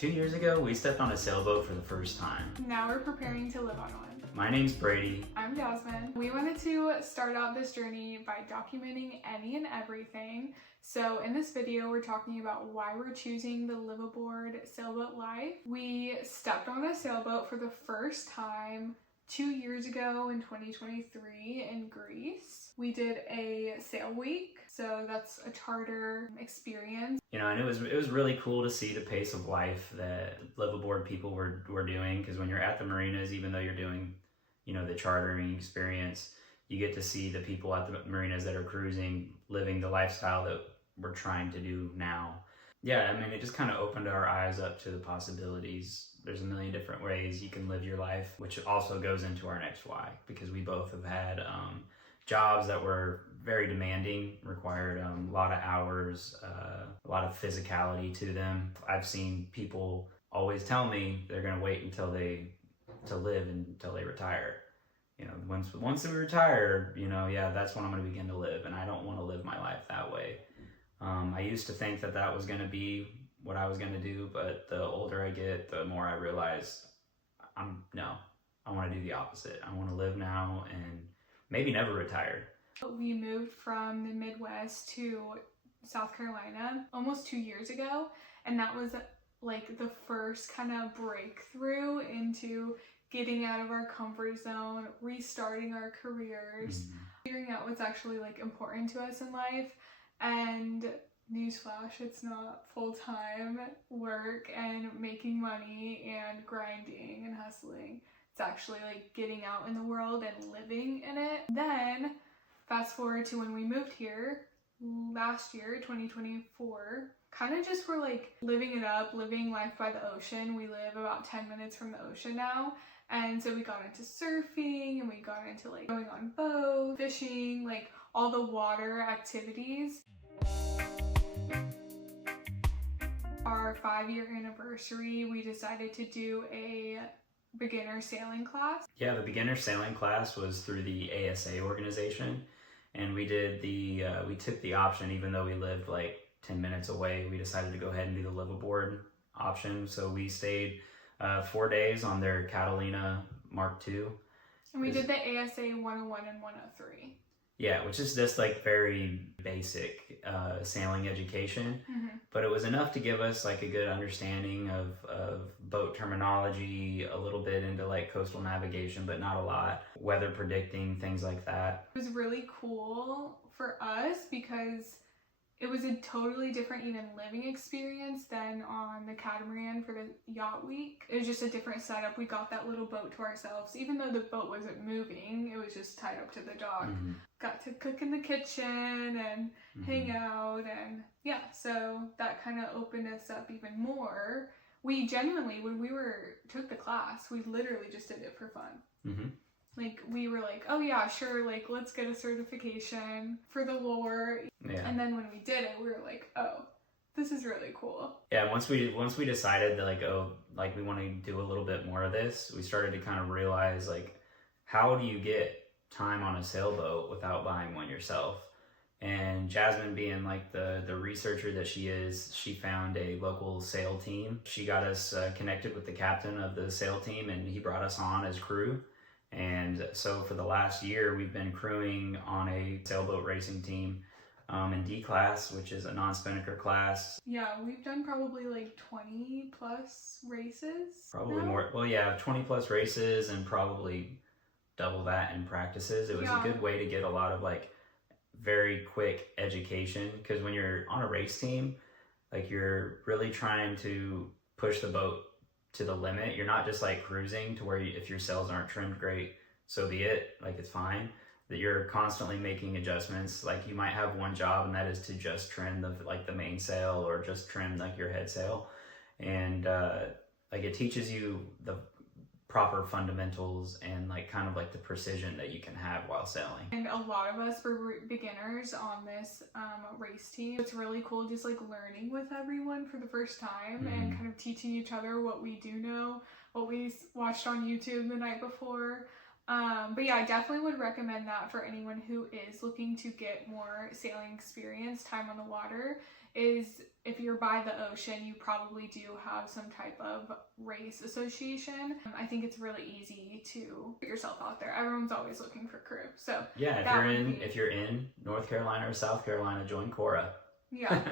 2 years ago, we stepped on a sailboat for the first time. Now we're preparing to live on one. My name's Brady. I'm Jasmine. We wanted to start out this journey by documenting any and everything. So in this video, we're talking about why we're choosing the liveaboard sailboat life. We stepped on a sailboat for the first time 2 years ago in 2023 in Greece. We did a sail week, so that's a charter experience. You know, and it was really cool to see the pace of life that liveaboard people were doing, because when you're at the marinas, even though you're doing, you know, the chartering experience, you get to see the people at the marinas that are cruising, living the lifestyle that we're trying to do now. Yeah, I mean, it just kind of opened our eyes up to the possibilities. There's a million different ways you can live your life, which also goes into our next why, because we both have had jobs that were very demanding, required a lot of hours, a lot of physicality to them. I've seen people always tell me they're going to wait until live until they retire. You know, once they retire, you know, yeah, that's when I'm going to begin to live, and I don't want to live my life that way. I used to think that was going to be what I was going to do, but the older I get, the more I realize I want to do the opposite. I want to live now and maybe never retire. We moved from the Midwest to South Carolina almost 2 years ago, and that was like the first kind of breakthrough into getting out of our comfort zone, restarting our careers, figuring out what's actually like important to us in life. And newsflash, it's not full-time work and making money and grinding and hustling. It's actually like getting out in the world and living in it. Then fast forward to when we moved here last year, 2024, kind of just were like living it up, living life by the ocean. We live about 10 minutes from the ocean now. And so we got into surfing and we got into like going on boats, fishing, like all the water activities. Our 5-year anniversary, we decided to do a beginner sailing class. Yeah, the beginner sailing class was through the ASA organization, and we took the option, even though we lived like 10 minutes away, we decided to go ahead and do the liveaboard option. So we stayed 4 days on their Catalina Mark II. And we did the ASA 101 and 103. Yeah, which is just like very basic sailing education, but it was enough to give us like a good understanding of boat terminology, a little bit into like coastal navigation, but not a lot, weather predicting, things like that. It was really cool for us because it was a totally different even living experience than on the catamaran for the yacht week. It was just a different setup. We got that little boat to ourselves. Even though the boat wasn't moving, it was just tied up to the dock. Got to cook in the kitchen and hang out, and yeah, so that kind of opened us up even more. We genuinely, when we took the class, we literally just did it for fun. Like, we were like, oh yeah, sure, like, let's get a certification for the lore. Yeah. And then when we did it, we were like, oh, this is really cool. Yeah, once we decided that like we want to do a little bit more of this, we started to kind of realize like, how do you get time on a sailboat without buying one yourself? And Jasmine, being like the researcher that she is, she found a local sail team. She got us connected with the captain of the sail team, and he brought us on as crew. And so for the last year, we've been crewing on a sailboat racing team in D class, which is a non-spinnaker class. Yeah, we've done probably like 20 plus races. Probably now. more. Well, yeah, 20 plus races and probably double that in practices. It was a good way to get a lot of like very quick education, because when you're on a race team, like you're really trying to push the boat to the limit. You're not just like cruising to where if your sails aren't trimmed great, so be it, like it's fine. That you're constantly making adjustments. Like you might have one job, and that is to just trim the main sail, or just trim like your head sail, and like it teaches you the proper fundamentals and like kind of like the precision that you can have while sailing. And a lot of us were beginners on this race team. It's really cool just like learning with everyone for the first time and kind of teaching each other what we do know, what we watched on YouTube the night before. But yeah, I definitely would recommend that for anyone who is looking to get more sailing experience, time on the water. Is if you're by the ocean, you probably do have some type of race association. I think it's really easy to put yourself out there. Everyone's always looking for crew. So yeah, if you're in North Carolina or South Carolina, join Cora. Yeah.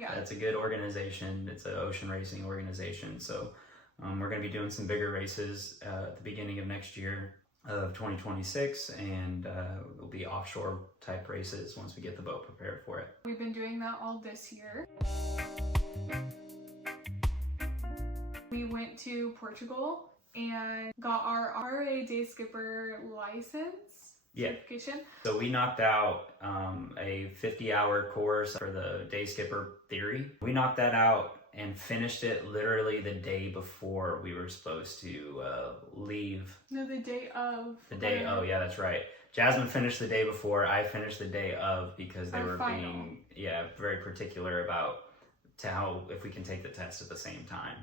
Yeah. That's a good organization. It's an ocean racing organization. So we're going to be doing some bigger races at the beginning of next year of 2026, and it'll be offshore type races once we get the boat prepared for it. We've been doing that all this year. We went to Portugal and got our RA day skipper license certification. So we knocked out a 50-hour course for the day skipper theory. We knocked that out and finished it literally the day before we were supposed to leave. No, the day of. Oh yeah, that's right. Jasmine finished the day before. I finished the day of because they were being very particular about how if we can take the test at the same time,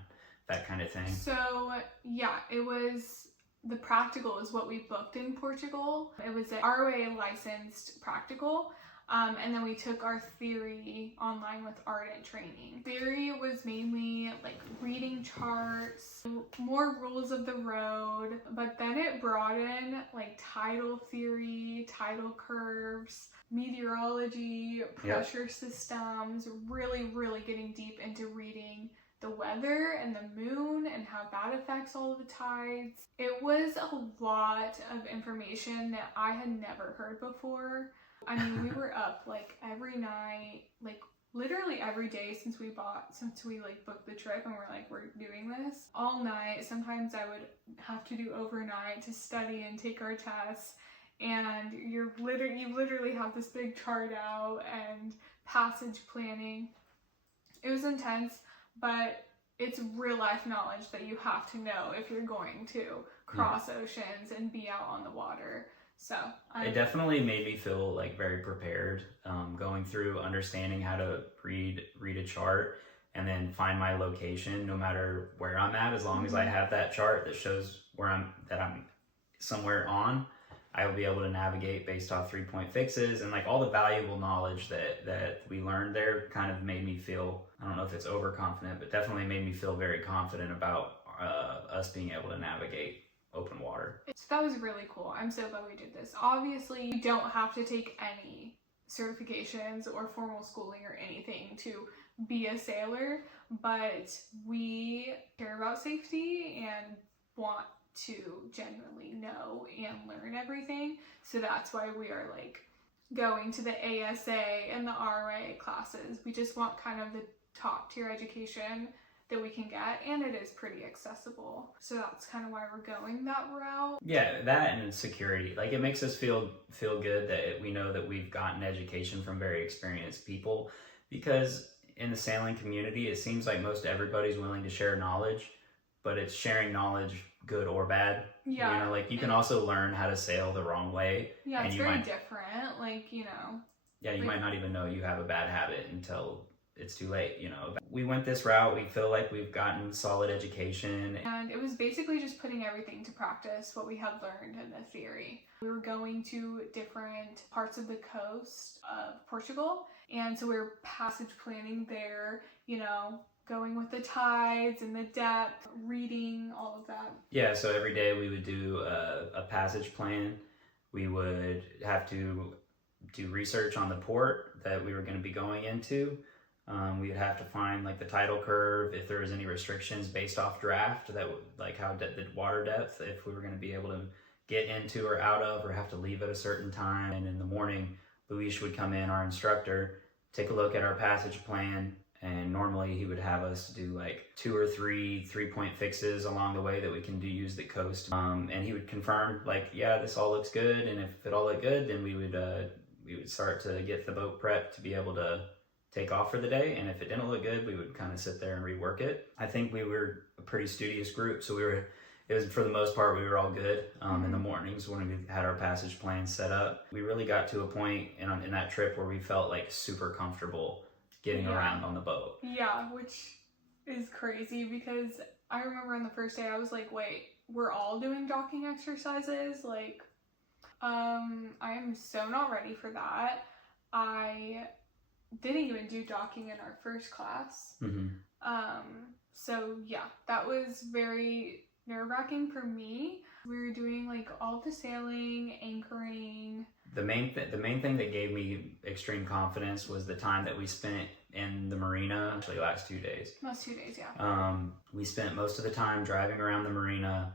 that kind of thing. So yeah, it was the practical is what we booked in Portugal. It was an ROA licensed practical. And then we took our theory online with Ardent Training. Theory was mainly like reading charts, more rules of the road, but then it brought in like tidal theory, tidal curves, meteorology, pressure systems, really, really getting deep into reading the weather and the moon and how that affects all of the tides. It was a lot of information that I had never heard before. I mean, we were up like every night, like literally every day since we booked the trip and we're doing this all night. Sometimes I would have to do overnight to study and take our tests. And you literally have this big chart out and passage planning. It was intense, but it's real life knowledge that you have to know if you're going to cross oceans and be out on the water. So it definitely made me feel like very prepared, going through understanding how to read a chart and then find my location no matter where I'm at. As long as I have that chart that shows that I'm somewhere on, I will be able to navigate based off 3-point fixes, and like all the valuable knowledge that we learned there kind of made me feel, I don't know if it's overconfident, but definitely made me feel very confident about us being able to navigate open water. So that was really cool. I'm so glad we did this. Obviously, you don't have to take any certifications or formal schooling or anything to be a sailor, but we care about safety and want to genuinely know and learn everything. So that's why we are like going to the ASA and the RA classes. We just want kind of the top tier education that we can get, and it is pretty accessible. So that's kind of why we're going that route. Yeah, that and security. Like it makes us feel good that we know that we've gotten education from very experienced people, because in the sailing community, it seems like most everybody's willing to share knowledge, but it's sharing knowledge good or bad. Yeah. You know, like you can also learn how to sail the wrong way. Yeah, and it's very different. Like, you know. Yeah, you might not even know you have a bad habit until it's too late, you know. We went this route. We feel like we've gotten solid education. And it was basically just putting everything to practice, what we had learned in the theory. We were going to different parts of the coast of Portugal. And so we were passage planning there, you know, going with the tides and the depth, reading, all of that. Yeah, so every day we would do a passage plan. We would have to do research on the port that we were going to be going into. We would have to find like the tidal curve, if there was any restrictions based off draft, that like how the water depth, if we were going to be able to get into or out of or have to leave at a certain time. And in the morning, Luis would come in, our instructor, take a look at our passage plan, and normally he would have us do like 2 or 3 3-point fixes along the way that we can use the coast. And he would confirm like, yeah, this all looks good, and if it all looked good, then we would start to get the boat prepped to be able to take off for the day. And if it didn't look good, we would kind of sit there and rework it. I think we were a pretty studious group, so it was for the most part, we were all good in the mornings when we had our passage plan set up. We really got to a point in that trip where we felt like super comfortable getting around on the boat. Yeah, which is crazy because I remember on the first day I was like, wait, we're all doing docking exercises. Like, I am so not ready for that. I didn't even do docking in our first class. So yeah, that was very nerve-wracking for me. We were doing like all the sailing, anchoring. The main thing that gave me extreme confidence was the time that we spent in the marina. Actually, last 2 days. Last 2 days, yeah. We spent most of the time driving around the marina,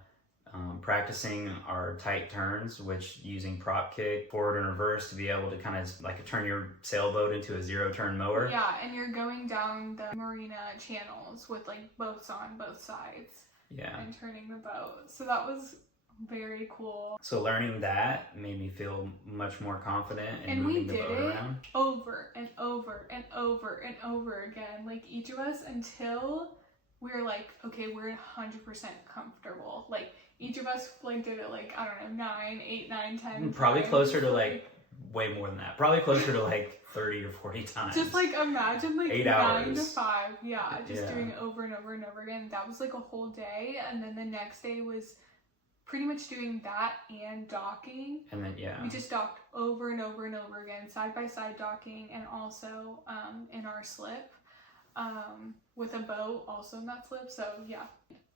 practicing our tight turns, which using prop kick, forward and reverse to be able to kind of like turn your sailboat into a 0-turn mower. Yeah, and you're going down the marina channels with like boats on both sides. Yeah. And turning the boat. So that was very cool. So learning that made me feel much more confident in and moving we the boat did it around. Over and over and over and over again, like each of us, until we were like, okay, we're 100% comfortable. Like each of us like did it like, I don't know, 9, 8, 9, 10 Probably times. closer to like way more than that. Probably closer to like 30 or 40 times. Just like imagine like 8 9 hours. to 5. Yeah, just Yeah. doing it over and over and over again. That was like a whole day. And then the next day was pretty much doing that and docking. And then, yeah. We just docked over and over and over again, side by side docking, and also in our slip with a boat also in that slip. So yeah,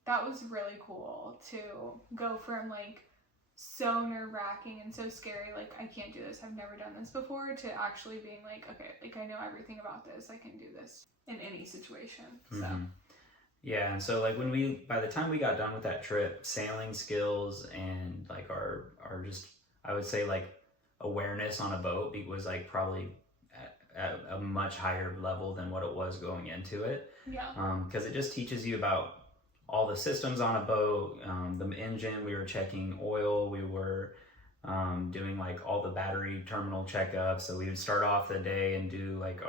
that was really cool to go from like so nerve-wracking and so scary, like I can't do this, I've never done this before, to actually being like, okay, like I know everything about this, I can do this in any situation. So yeah, and so like by the time we got done with that trip, sailing skills and like our just, I would say like awareness on a boat was like probably at a much higher level than what it was going into it. Yeah. Because it just teaches you about all the systems on a boat, the engine, we were checking oil, we were doing like all the battery terminal checkups. So we would start off the day and do like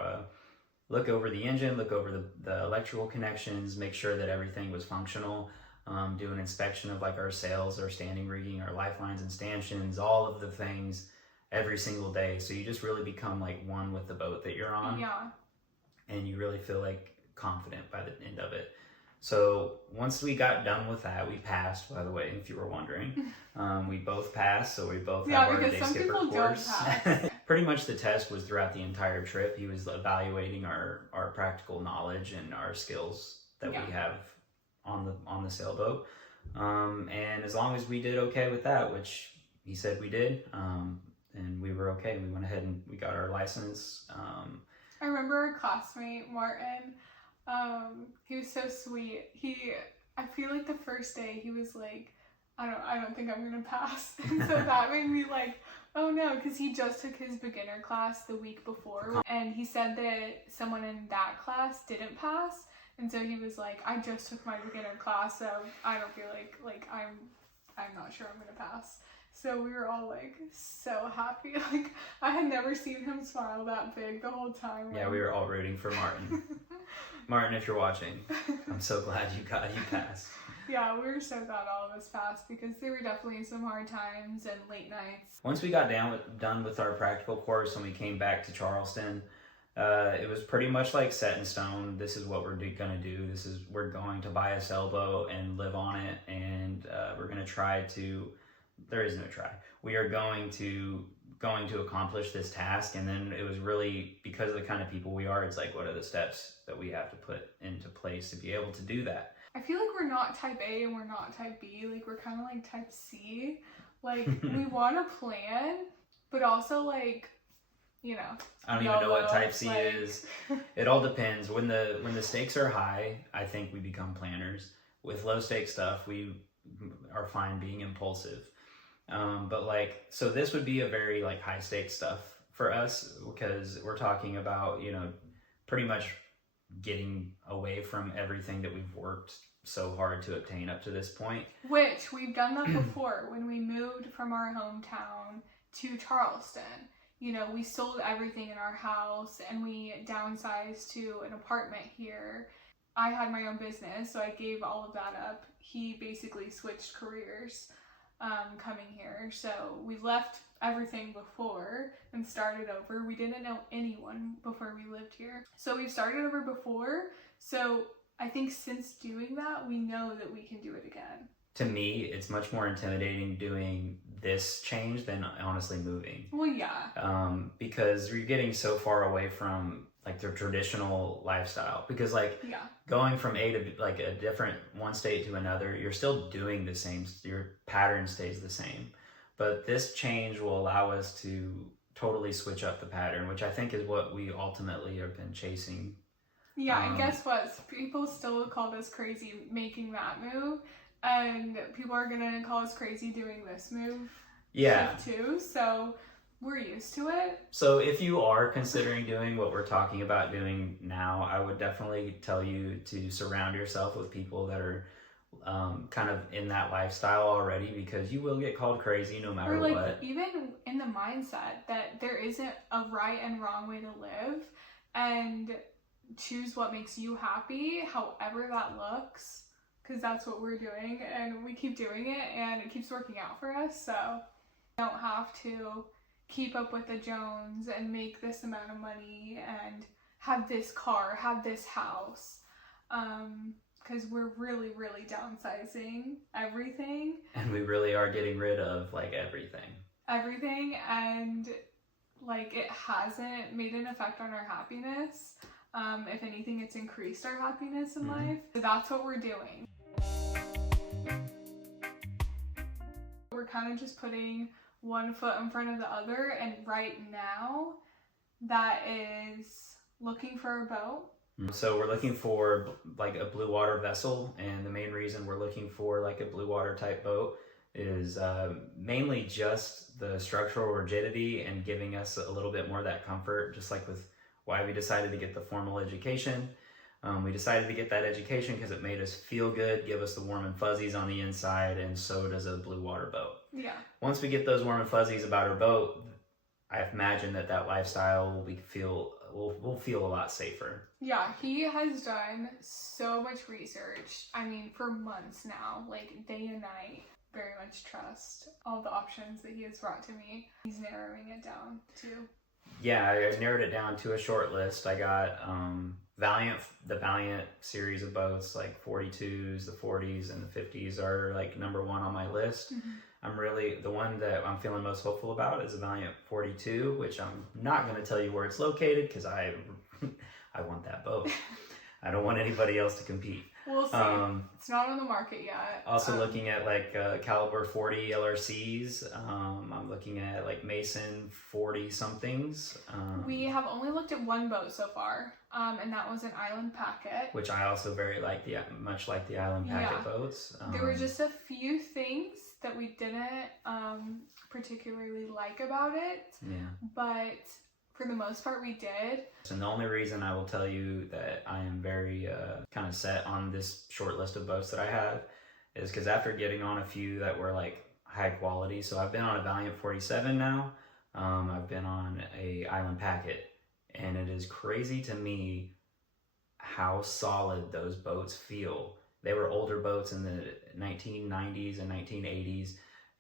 look over the engine, look over the electrical connections, make sure that everything was functional, do an inspection of like our sails, our standing rigging, our lifelines and stanchions, all of the things every single day. So you just really become like one with the boat that you're on. Yeah. And you really feel like confident by the end of it. So once we got done with that, we passed, by the way, if you were wondering. We both passed, so we both have our day skipper course. Pretty much the test was throughout the entire trip. He was evaluating our practical knowledge and our skills that we have on the sailboat. And as long as we did okay with that, which he said we did, and we were okay, we went ahead and we got our license. I remember our classmate, Martin. He was so sweet. I feel like the first day he was like, I don't think I'm gonna pass. And so that made me like, oh no, because he just took his beginner class the week before, and he said that someone in that class didn't pass, and so he was like, I just took my beginner class, so I don't feel like I'm not sure I'm gonna pass. So we were all like so happy. Like I had never seen him smile that big the whole time. Yeah, we were all rooting for Martin. Martin, if you're watching, I'm so glad you passed. Yeah, we were so glad all of us passed, because there were definitely some hard times and late nights. Once we got done with our practical course and we came back to Charleston, it was pretty much like set in stone. This is what we're gonna do. We're going to buy a sailboat and live on it, and we're gonna try to. There is no try. We are going to accomplish this task, and then it was really because of the kind of people we are. It's like, what are the steps that we have to put into place to be able to do that? I feel like we're not type A and we're not type B. Like we're kind of like type C. Like we want to plan, but also like, you know. I don't even know what type C is. It all depends. When the stakes are high, I think we become planners. With low stake stuff, we are fine being impulsive. But like, so this would be a very like high stakes stuff for us, because we're talking about, you know, pretty much getting away from everything that we've worked so hard to obtain up to this point. Which we've done that before when we moved from our hometown to Charleston. You know, we sold everything in our house and we downsized to an apartment here. I had my own business, so I gave all of that up. He basically switched careers coming here. So we left everything before and started over. We didn't know anyone before we lived here. So we started over before. So I think since doing that, we know that we can do it again. to me, it's much more intimidating doing this change than honestly moving. Well, yeah. Because you're getting so far away from like the traditional lifestyle. Because like Yeah. going from like a different one state to another, you're still doing the same. Your pattern stays the same, but this change will allow us to totally switch up the pattern, which I think is what we ultimately have been chasing. Yeah, and guess what? People still call us crazy making that move, and people are gonna call us crazy doing this move. Yeah. Too. So we're used to it. So if you are considering doing what we're talking about doing now, I would definitely tell you to surround yourself with people that are kind of in that lifestyle already, because you will get called crazy no matter or like what. Even in the mindset that there isn't a right and wrong way to live, and choose what makes you happy, however that looks, because that's what we're doing, and we keep doing it, and it keeps working out for us. So you don't have to keep up with the Jones and make this amount of money and have this car, have this house, because we're really downsizing everything. And we really are getting rid of like everything, and like it hasn't made an effect on our happiness. If anything, it's increased our happiness in life. So that's what we're doing. We're kind of just putting one foot in front of the other, and right now that is looking for a boat. So we're looking for like a blue water vessel, and the main reason we're looking for like a blue water type boat is mainly just the structural rigidity and giving us a little bit more of that comfort, just like with why we decided to get the formal education. We decided to get that education because it made us feel good, give us the warm and fuzzies on the inside, and so does a blue water boat. Yeah. Once we get those warm and fuzzies about our boat, I imagine that lifestyle will feel a lot safer. Yeah, he has done so much research. I mean, for months now, like day and night. Very much trust all the options that he has brought to me. He's narrowing it down too. Yeah, I narrowed it down to a short list. I got the Valiant series of boats, like 42s, the 40s, and the 50s are like number one on my list. Mm-hmm. The one that I'm feeling most hopeful about is a Valiant 42, which I'm not going to tell you where it's located because I want that boat. I don't want anybody else to compete. We'll see. It's not on the market yet. Also looking at like caliber 40 LRCs. I'm looking at like Mason 40 somethings. We have only looked at one boat so far, and that was an Island Packet. Which I also much like the Island Packet boats. There were just a few things that we didn't particularly like about it. Yeah. But for the most part, we did. And the only reason I will tell you that I am very kind of set on this short list of boats that I have is because after getting on a few that were like high quality, so I've been on a Valiant 47 now, I've been on a Island Packet, and it is crazy to me how solid those boats feel. They were older boats in the 1990s and 1980s,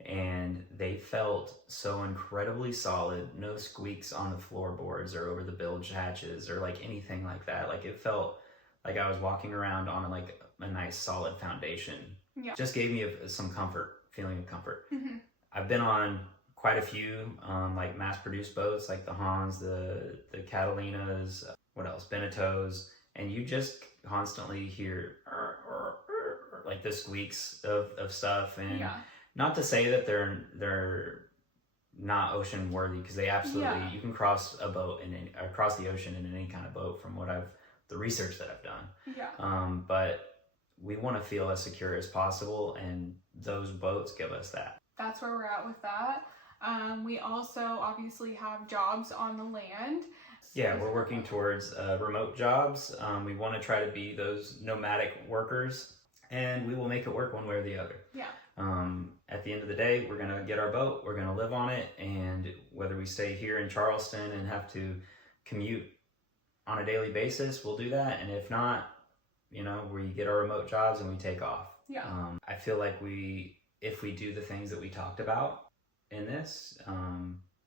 and they felt so incredibly solid. No squeaks on the floorboards or over the bilge hatches or like anything like that. Like it felt like I was walking around on like a nice solid foundation. Yeah. Just gave me some feeling of comfort. Mm-hmm. I've been on quite a few like mass-produced boats, like the Hans, the Catalinas, what else, Beneteaus, and you just constantly hear like the squeaks of stuff. And not to say that they're not ocean worthy, because they absolutely, you can cross a boat across the ocean in any kind of boat from the research that I've done. Yeah. But we want to feel as secure as possible, and those boats give us that. That's where we're at with that. We also obviously have jobs on the land. Yeah, we're working towards remote jobs. We want to try to be those nomadic workers, and we will make it work one way or the other. Yeah. At the end of the day, we're going to get our boat, we're going to live on it, and whether we stay here in Charleston and have to commute on a daily basis, we'll do that. And if not, we get our remote jobs and we take off. Yeah. I feel like if we do the things that we talked about in this,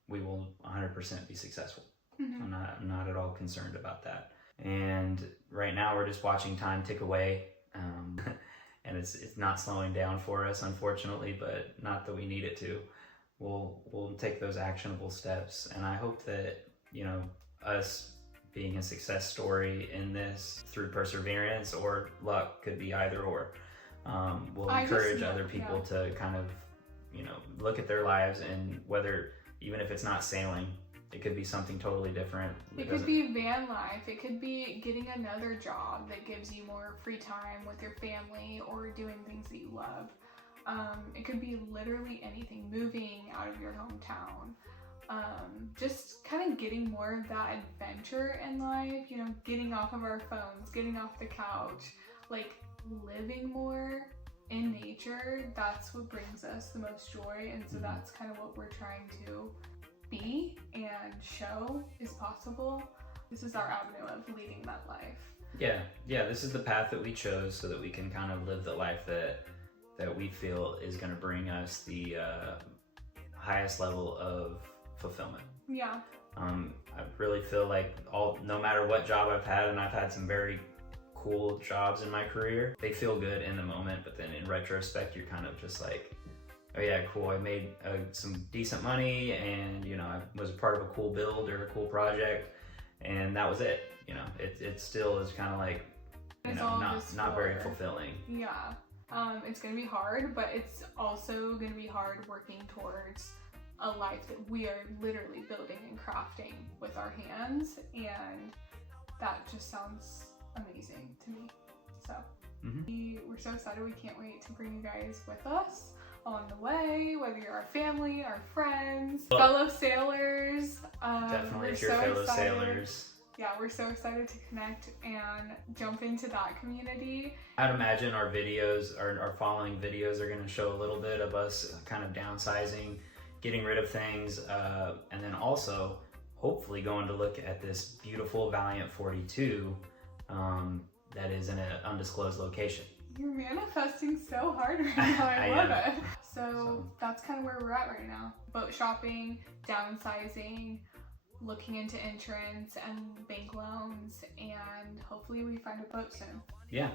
we will 100% be successful. Mm-hmm. I'm not at all concerned about that. And right now we're just watching time tick away. and it's not slowing down for us, unfortunately, but not that we need it to. We'll take those actionable steps, and I hope that, you know, us being a success story in this through perseverance or luck, could be either or, will encourage other people to kind of, you know, look at their lives, and whether, even if it's not sailing, it could be something totally different. It could be van life. It could be getting another job that gives you more free time with your family or doing things that you love. It could be literally anything, moving out of your hometown. Just kind of getting more of that adventure in life, you know, getting off of our phones, getting off the couch, like living more in nature. That's what brings us the most joy, and so that's kind of what we're trying to be and show is possible. This is our avenue of leading that life. Yeah, this is the path that we chose so that we can kind of live the life that we feel is going to bring us the highest level of fulfillment. Yeah. I really feel like no matter what job I've had, and I've had some very cool jobs in my career, they feel good in the moment, but then in retrospect, you're kind of just like, oh yeah, cool, I made some decent money, and, you know, I was a part of a cool build or a cool project, and that was it. You know, it still is kind of like, you know, not very fulfilling. Yeah. It's gonna be hard, but it's also gonna be hard working towards a life that we are literally building and crafting with our hands, and that just sounds amazing to me. So we're so excited. We can't wait to bring you guys with us along the way, whether you're our family, our friends, fellow sailors. Definitely, if you're fellow sailors. Yeah, we're so excited to connect and jump into that community. I'd imagine our videos, our following videos, are going to show a little bit of us kind of downsizing, getting rid of things, and then also hopefully going to look at this beautiful Valiant 42 that is in an undisclosed location. You're manifesting so hard right now. I love it. So that's kind of where we're at right now. Boat shopping, downsizing, looking into insurance and bank loans, and hopefully we find a boat soon. Yeah.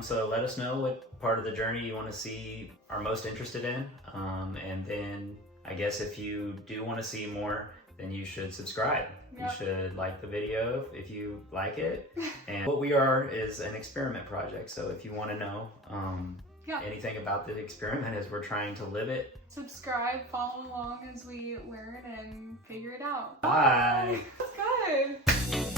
So let us know what part of the journey you want to see, are most interested in. And then I guess if you do want to see more, then you should subscribe. Yep. You should like the video if you like it. And what we are is an experiment project. So if you want to know anything about the experiment as we're trying to live it, subscribe, follow along as we learn and figure it out. Bye. That's good.